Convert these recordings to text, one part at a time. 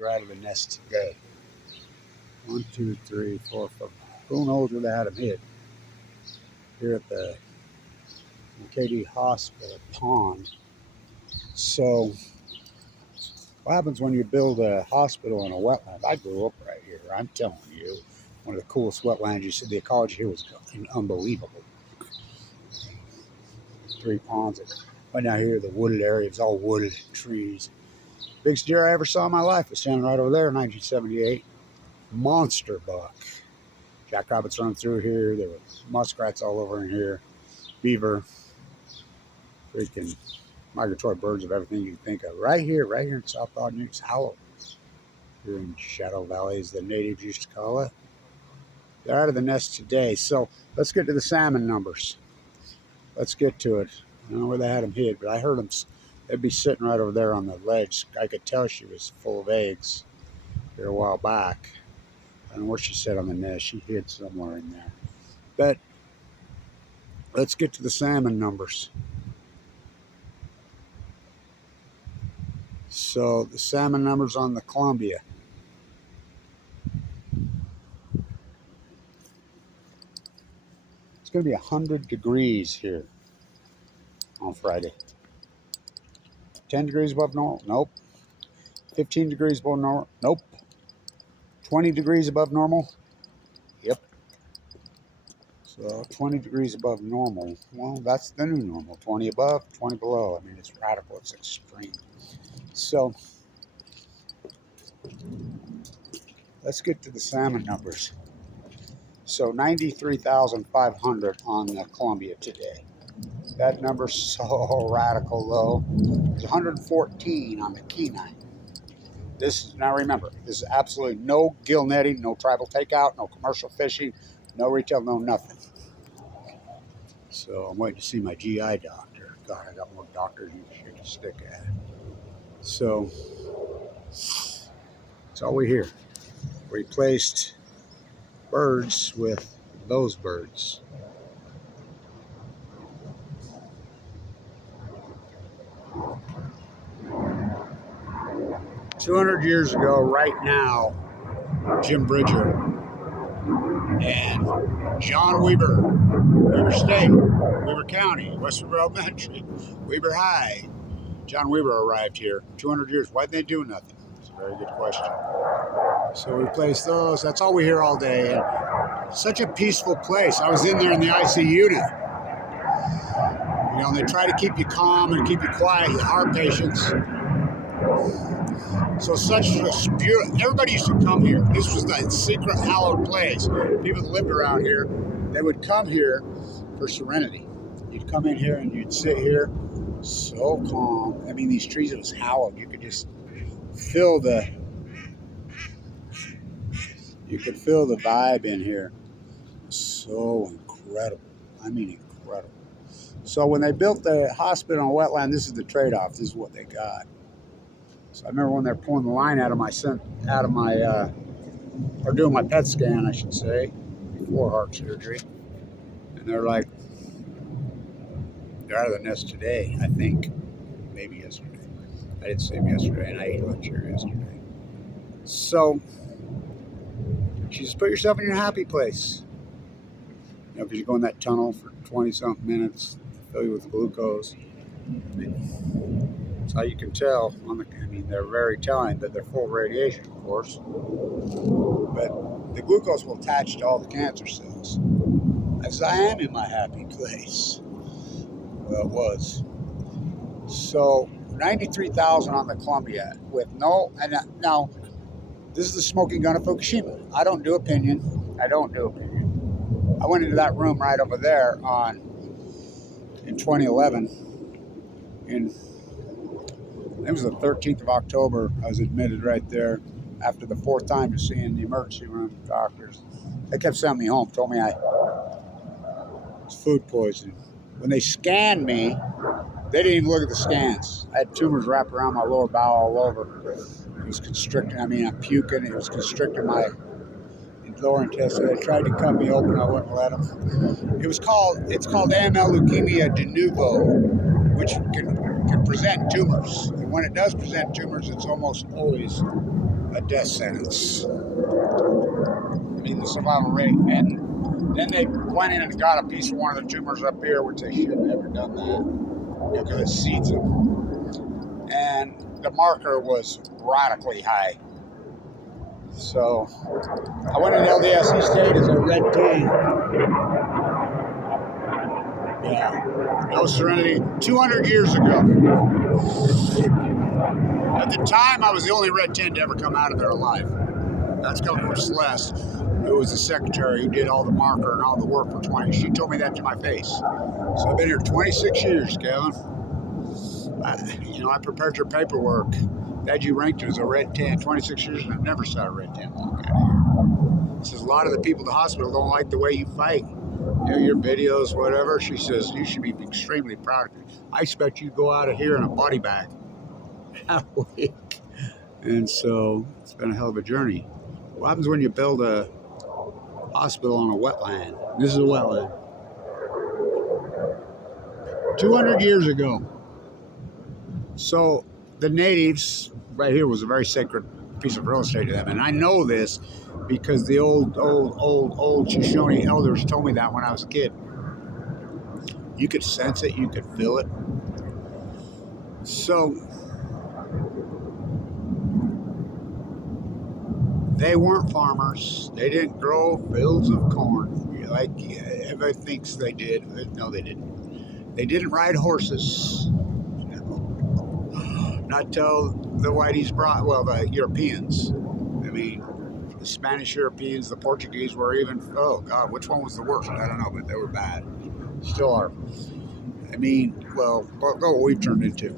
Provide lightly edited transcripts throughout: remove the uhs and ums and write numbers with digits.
They're out of the nest today. 1, 2, 3, 4, 5. Who knows where they had them hid? Here at the KD Hospital Pond. So, what happens when you build a hospital in a wetland? I grew up right here. I'm telling you, one of the coolest wetlands. You said the ecology here was unbelievable. 3 ponds. Right now here, the wooded area is all wooded trees. Biggest deer I ever saw in my life was standing right over there in 1978. Monster buck. Jackrabbits run through here. There were muskrats all over in here. Beaver. Freaking migratory birds of everything you can think of. Right here in South Botanics Hollow. Here in Shadow Valley, as the natives used to call it. They're out of the nest today. So let's get to the salmon numbers. Let's get to it. I don't know where they had them hid, but I heard them. They'd be sitting right over there on the ledge. I could tell she was full of eggs here a while back. I don't know where she sat on the nest. She hid somewhere in there. But let's get to the salmon numbers. So the salmon numbers on the Columbia. It's going to be 100 degrees here on Friday. 10 degrees above normal? Nope. 15 degrees above normal? Nope. 20 degrees above normal? Yep. So 20 degrees above normal. Well, that's the new normal. 20 above, 20 below. I mean, it's radical. It's extreme. So let's get to the salmon numbers. So 93,500 on the Columbia today. That number's so radical low. There's 114 on the Kenai. Now remember, this is absolutely no gill netting, no tribal takeout, no commercial fishing, no retail, no nothing. So I'm waiting to see my GI doctor. God, I got more doctors than you can stick at. So that's all we hear. Replaced birds with those birds. "200 years ago, right now, Jim Bridger and John Weber, Weber State, Weber County, West River Elementary, Weber High. John Weber arrived here 200 years. Why'd they do nothing? It's a very good question. So we replaced those. That's all we hear all day. And such a peaceful place. I was in there in the IC unit. You know, they try to keep you calm and keep you quiet, heart patients. So such a spirit. Everybody used to come here. This was the secret hallowed place. People that lived around here, they would come here for serenity. You'd come in here and you'd sit here, so calm. I mean, these trees, it was hallowed. You could just feel the vibe in here. So incredible. I mean, incredible. So when they built the hospital on wetland, this is the trade-off. This is what they got. So I remember when they're pulling the line out of my, or doing my PET scan, I should say, before heart surgery. And they're like, they're out of the nest today, I think. Maybe yesterday. I didn't see them yesterday, and I ate lunch here yesterday. So, you just put yourself in your happy place. You know, because you go in that tunnel for 20-something minutes, fill you with glucose. That's how you can tell. They're very telling that they're full of radiation, of course. But the glucose will attach to all the cancer cells. As I am in my happy place. Well, it was. So 93,000 on the Columbia with no. And now, this is the smoking gun of Fukushima. I don't do opinion. I went into that room right over there in 2011. It was the 13th of October. I was admitted right there after the 4th time to see in the emergency room doctors. They kept sending me home, told me I was food poisoning. When they scanned me, they didn't even look at the scans. I had tumors wrapped around my lower bowel all over. It was constricting. I'm puking. It was constricting my lower intestine. They tried to cut me open. I wouldn't let them. It's called AML leukemia de novo, which can present tumors. And when it does present tumors, it's almost always a death sentence. I mean, the survival rate. And then they went in and got a piece of one of the tumors up here, which they should have never done that, because it seeds them. And the marker was radically high. So I went in LDS. He stayed as a red 10. Yeah. No Serenity. 200 years ago. At the time, I was the only red 10 to ever come out of there alive. That's coming from Celeste, who was the secretary who did all the marker and all the work for 20. She told me that to my face. So I've been here 26 years, Kevin. I prepared your paperwork. Had you ranked as a red 10, 26 years, and I've never saw a red 10 walk out of here. She says, a lot of the people at the hospital don't like the way you fight. Your videos, whatever. She says, you should be extremely proud of you. I expect you to go out of here in a body bag. And so it's been a hell of a journey. What happens when you build a hospital on a wetland? This is a wetland. 200 years ago. So the natives, right here was a very sacred piece of real estate to them. And I know this because the old Shoshone elders told me that when I was a kid. You could sense it, you could feel it. So they weren't farmers. They didn't grow fields of corn like everybody thinks they did. No, they didn't. They didn't ride horses. Not till the whiteys brought, well, the Europeans. I mean, the Spanish Europeans, the Portuguese were even, oh God, which one was the worst? I don't know, but they were bad. Still are. I mean, well, look what we've turned into.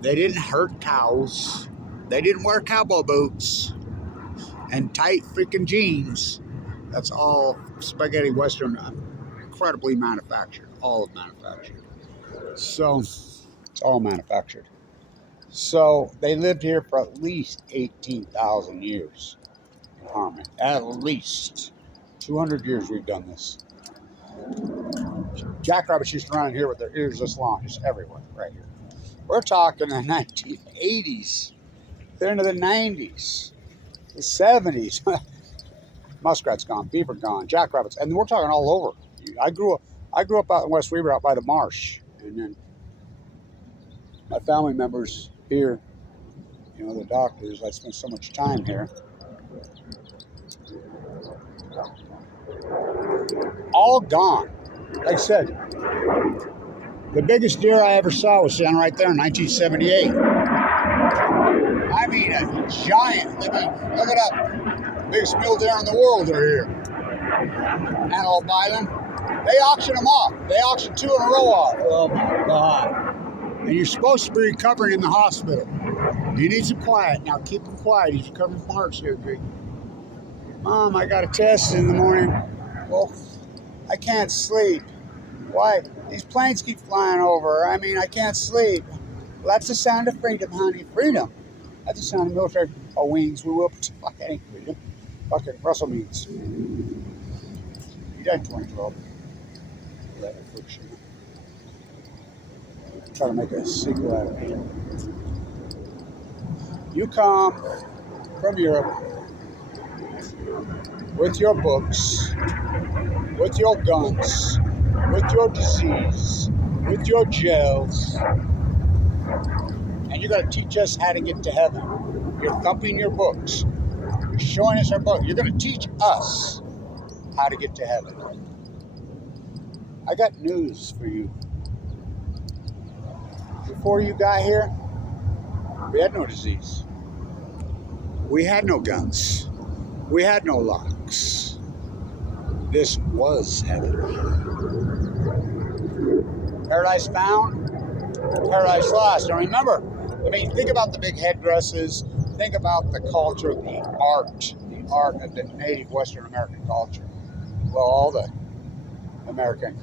They didn't herd cows. They didn't wear cowboy boots and tight freaking jeans. That's all spaghetti Western, incredibly manufactured, all manufactured. So, it's all manufactured. So, they lived here for at least 18,000 years in harmony. At least 200 years we've done this. Jackrabbits used to run in here with their ears this long, just everywhere, right here. We're talking the 1980s. They're into the 90s, the 70s. Muskrat's gone, beaver gone, jackrabbits, and we're talking all over. I grew up out in West Weaver, out by the marsh, and then my family members here, the doctors. I spent so much time here. All gone. Like I said, the biggest deer I ever saw was standing right there in 1978. I mean, a giant. Look it up. Biggest mule deer in the world are here. Antelope Island. They auction them off. They auction 2 in a row off. Oh my God. And you're supposed to be recovering in the hospital. You need some quiet. Now keep them quiet. He's recovering from heart surgery. Mom, I got a test in the morning. Well, I can't sleep. Why? These planes keep flying over. I mean, I can't sleep. Well, that's the sound of freedom, honey. Freedom. That's the sound of military. Oh, wings. We will. Fuck, that ain't freedom. Fuck it. Russell means. He died in 2012. Fukushima. Try to make a sequel out of it. You come from Europe with your books, with your guns, with your disease, with your jails, and you're going to teach us how to get to heaven. You're thumping your books. You're showing us our book. You're going to teach us how to get to heaven. I got news for you. Before you got here, we had no disease. We had no guns. We had no locks. This was heaven. Paradise found, paradise lost. And remember, think about the big headdresses. Think about the culture, the art of the native Western American culture. Well, all the American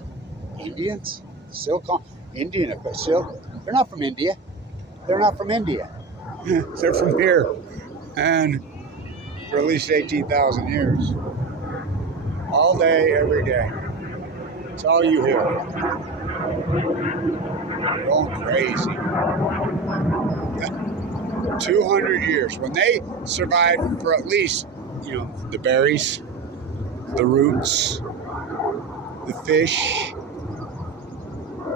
Indians still call Indian, but still, they're not from India. They're not from India. They're from here. And for at least 18,000 years. All day, every day. It's all you hear. Going crazy. 200 years. When they survived for at least, you know, the berries, the roots, the fish,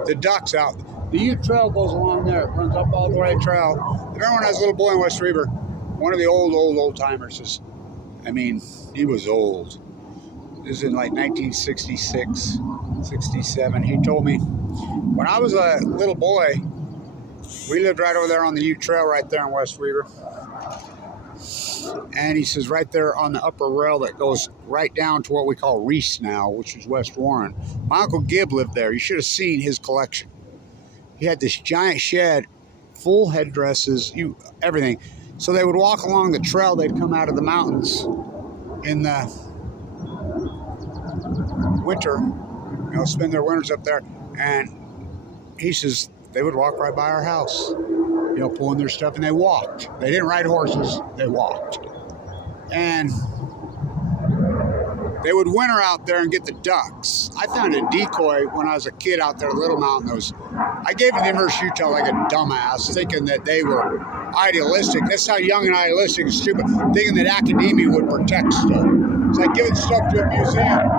the ducks out. The Ute Trail goes along there. It runs up all the way trail. I remember when I was a little boy in West Weaver, one of the old timers is, I mean, he was old. This is in like 1966, 67. He told me, when I was a little boy, we lived right over there on the Ute Trail right there in West Weaver. And he says right there on the upper rail that goes right down to what we call Reese now, which is West Warren. My Uncle Gib lived there. You should have seen his collection. He had this giant shed, full headdresses, everything. So they would walk along the trail. They'd come out of the mountains in the winter, you know, spend their winters up there. And he says they would walk right by our house, you know, pulling their stuff, and they walked. They didn't ride horses, they walked. And they would winter out there and get the ducks. I found a decoy when I was a kid out there at Little Mountain. I gave it to the University of Utah like a dumbass, thinking that they were idealistic. That's how young and idealistic and stupid, thinking that academia would protect stuff. It's like giving stuff to a museum.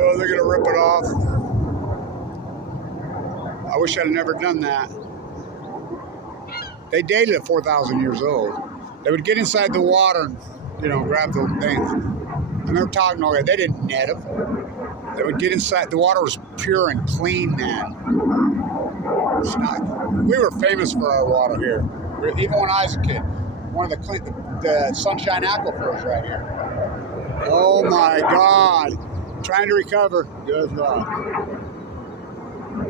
Oh, they're going to rip it off. I wish I'd have never done that. They dated at 4,000 years old. They would get inside the water and, you know, grab the thing. I remember talking to them. They didn't net them. They would get inside. The water was pure and clean then. It's not, we were famous for our water here. Even when I was a kid. One of the Sunshine Aquifers right here. Oh my God. Trying to recover. Good luck.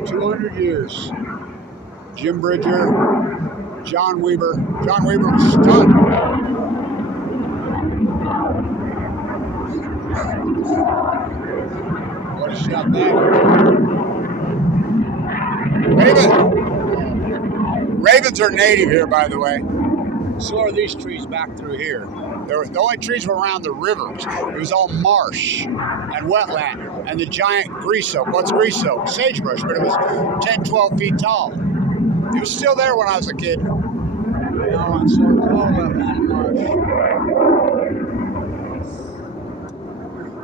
200 years. Jim Bridger, John Weaver. John Weaver was stunned. What a shot that is. Ravens are native here, by the way. So are these trees back through here. The only trees were around the rivers. It was all marsh and wetland. And the giant grease oak. What's grease oak? Sagebrush, but it was 10, 12 feet tall. It was still there when I was a kid. And so it's all wetland and marsh.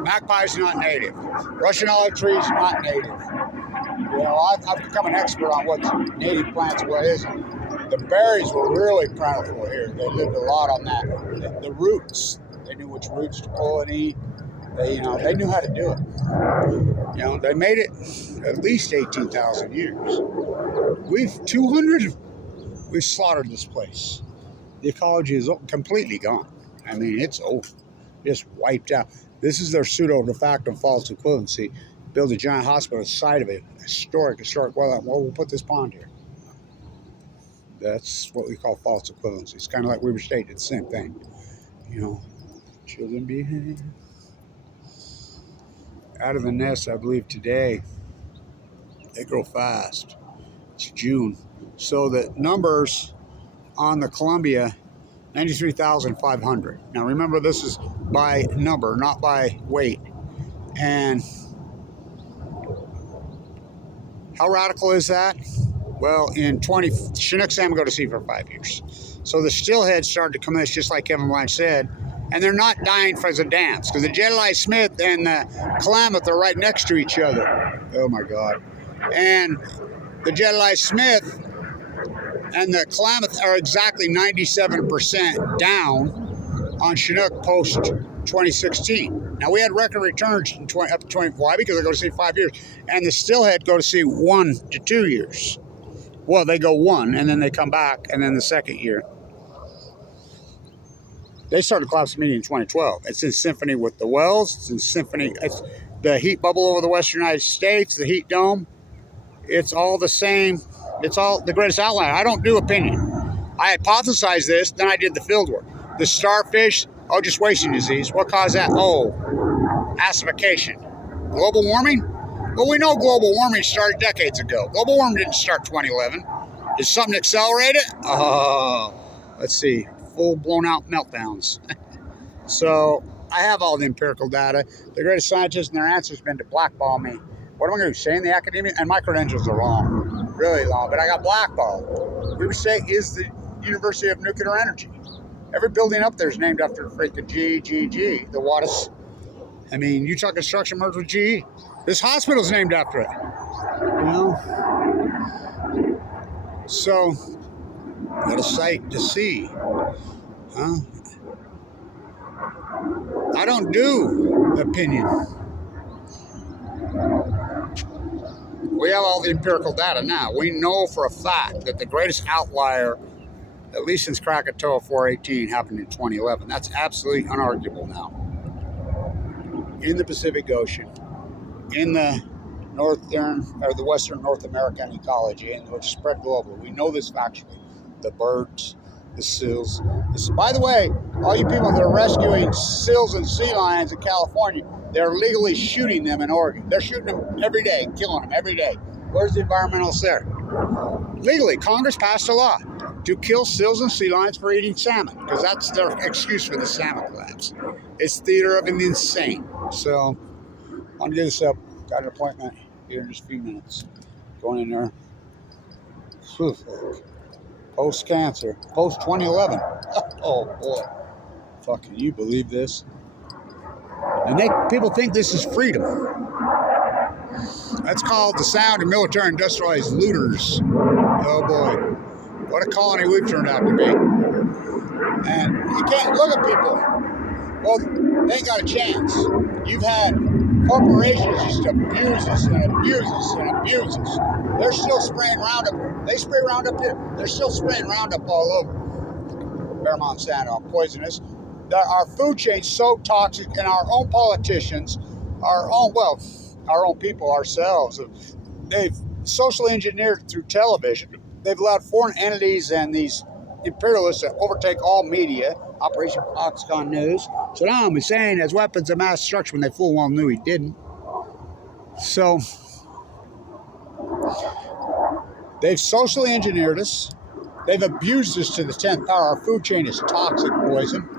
Magpie's not native. Russian olive trees not native. You know, I've become an expert on what's native plants and what isn't. The berries were really plentiful here. They lived a lot on that. The roots, they knew which roots to pull and eat. They knew how to do it. You know, they made it at least 18,000 years. We've slaughtered this place. The ecology is completely gone. I mean, it's over. Just wiped out. This is their pseudo de facto false equivalency. Build a giant hospital at the side of it. Historic well, we'll put this pond here. That's what we call false equivalency. It's kind of like Weaver State did the same thing. You know, children behave. Out of the nest, I believe today, they grow fast. It's June. So the numbers on the Columbia, 93,500. Now remember, this is by number, not by weight. And how radical is that? Well, in Chinook salmon go to sea for 5 years. So the stillheads started to come in, just like Kevin Blanch said, and they're not dying as a dance, because the Jedediah Smith and the Klamath are right next to each other. Oh my God. And the Jedediah Smith and the Klamath are exactly 97% down on Chinook post 2016. Now we had record returns in up to 20. Why? Because they go to sea 5 years, and the stillhead go to sea 1 to 2 years. Well, they go 1, and then they come back, and then the second year. They started collapse meeting in 2012. It's in symphony with the wells. It's in symphony. It's the heat bubble over the western United States, the heat dome. It's all the same. It's all the greatest outlier. I don't do opinion. I hypothesized this, then I did the field work. The starfish, just wasting disease. What caused that? Acidification. Global warming? Well, we know global warming started decades ago. Global warming didn't start 2011. Did something accelerate it? Let's see. Full blown out meltdowns. So I have all the empirical data. The greatest scientists and their answers have been to blackball me. What am I going to say in the academia? And my credentials are long, really long, but I got blackballed. Weber State is the University of Nuclear Energy. Every building up there is named after freaking GGG, the Wattis. I mean, Utah Construction merged with GE. This hospital's named after it. You know? So, what a sight to see. Huh? I don't do opinion. We have all the empirical data now. We know for a fact that the greatest outlier, at least since Krakatoa 418, happened in 2011. That's absolutely unarguable now. In the Pacific Ocean, in the northern or the western North American ecology, and which spread globally. We know this factually. The birds, the seals. By the way, all you people that are rescuing seals and sea lions in California, they're legally shooting them in Oregon. They're shooting them every day, killing them every day. Where's the environmentalists there? Legally, Congress passed a law to kill seals and sea lions for eating salmon, because that's their excuse for the salmon collapse. It's theater of the insane. So, I'm going to get this up. Got an appointment here in just a few minutes. Going in there. Post-cancer. Post-2011. Oh, boy. Fucking, you believe this? And people think this is freedom. That's called the sound of military industrialized looters. Oh, boy. What a colony we've turned out to be. And you can't look at people. Well, they ain't got a chance. You've had corporations just abuse us and abuse us and abuse us. They're still spraying Roundup. They spray Roundup here. They're still spraying Roundup all over. Bare Monsanto, poisonous. Our food chain's so toxic, and our own politicians, our own people, ourselves, they've socially engineered through television. They've allowed foreign entities and these imperialists to overtake all media. Operation Foxconn News. Saddam Hussein has weapons of mass destruction when they full well knew he didn't. So, they've socially engineered us. They've abused us to the 10th power. Our food chain is toxic poison.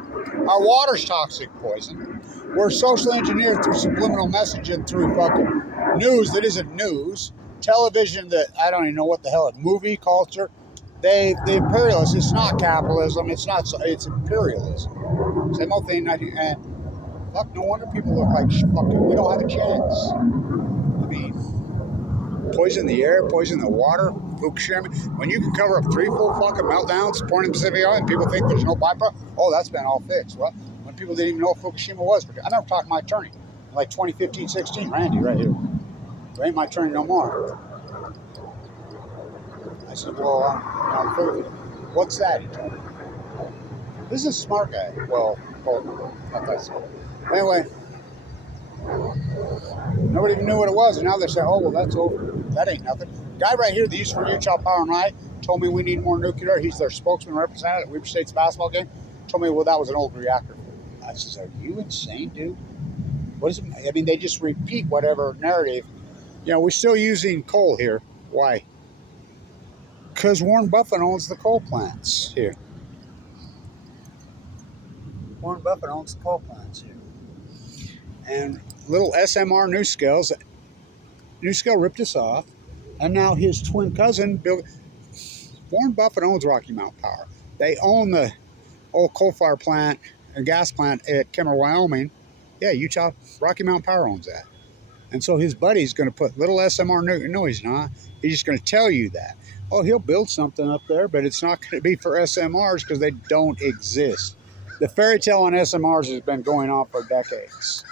Our water's toxic poison. We're socially engineered through subliminal messaging, through fucking news that isn't news. Television that, I don't even know what the hell, movie culture. The imperialists, it's not capitalism, it's imperialism. Same old thing, and fuck, no wonder people look like fucking, we don't have a chance. I mean, poison the air, poison the water, Fukushima. When you can cover up 3 full fucking meltdowns pouring in the Pacific Ocean and people think there's no byproduct, oh, that's been all fixed. Well, when people didn't even know what Fukushima was. I remember talking to my attorney in like 2015, 16, Randy, right here. He ain't my attorney no more. I said, well, what's that? He told me. This is a smart guy. Well, not that smart. Anyway, nobody even knew what it was, and now they say, oh, well, that's over. That ain't nothing. Guy right here that used for Utah Power and Light told me we need more nuclear. He's their spokesman representative at Weber State's basketball game. Told me, well, that was an old reactor. I said, are you insane, dude? What is it? I mean, they just repeat whatever narrative. You know, we're still using coal here. Why? Because Warren Buffett owns the coal plants here. Warren Buffett owns the coal plants here. And little SMR NuScale ripped us off. And now his twin cousin, Warren Buffett owns Rocky Mount Power. They own the old coal-fired plant and gas plant at Kemmer, Wyoming. Yeah, Utah, Rocky Mount Power owns that. And so his buddy's going to put little SMR nuke. No, he's not. He's just going to tell you that. Oh, he'll build something up there, but it's not going to be for SMRs because they don't exist. The fairy tale on SMRs has been going on for decades.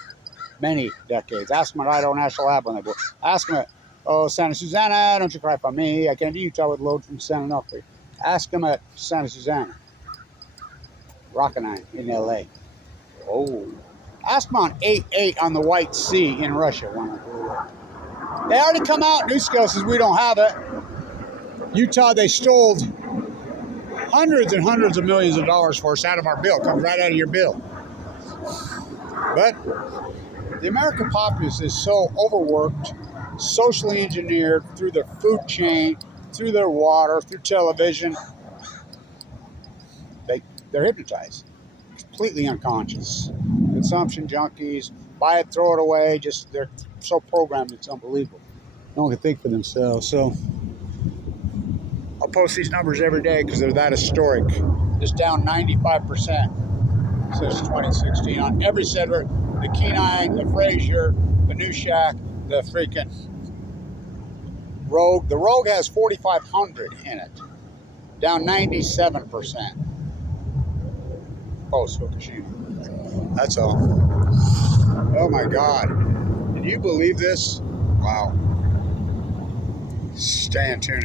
Many decades. Ask them at Idaho National Lab when they go. Ask them at, oh, Santa Susana, don't you cry for me. I came to Utah with a load from Santa Onofre. Ask them at Santa Susana. Rockinine in LA. Oh. Ask them on 8-8 on the White Sea in Russia. They already come out. NuScale says we don't have it. Utah, they stole hundreds and hundreds of millions of dollars for us out of our bill. Comes right out of your bill. But the American populace is so overworked, socially engineered through their food chain, through their water, through television. They're hypnotized, completely unconscious. Consumption junkies, buy it, throw it away. Just they're so programmed, it's unbelievable. No one can think for themselves. So I'll post these numbers every day because they're that historic. It's down 95% since 2016 on every settler. The Kenai, the Fraser, the New Shack, the freaking Rouge. The Rouge has 4,500 in it. Down 97% post Fukushima. That's all. Oh my God. Can you believe this? Wow. Stay in tune.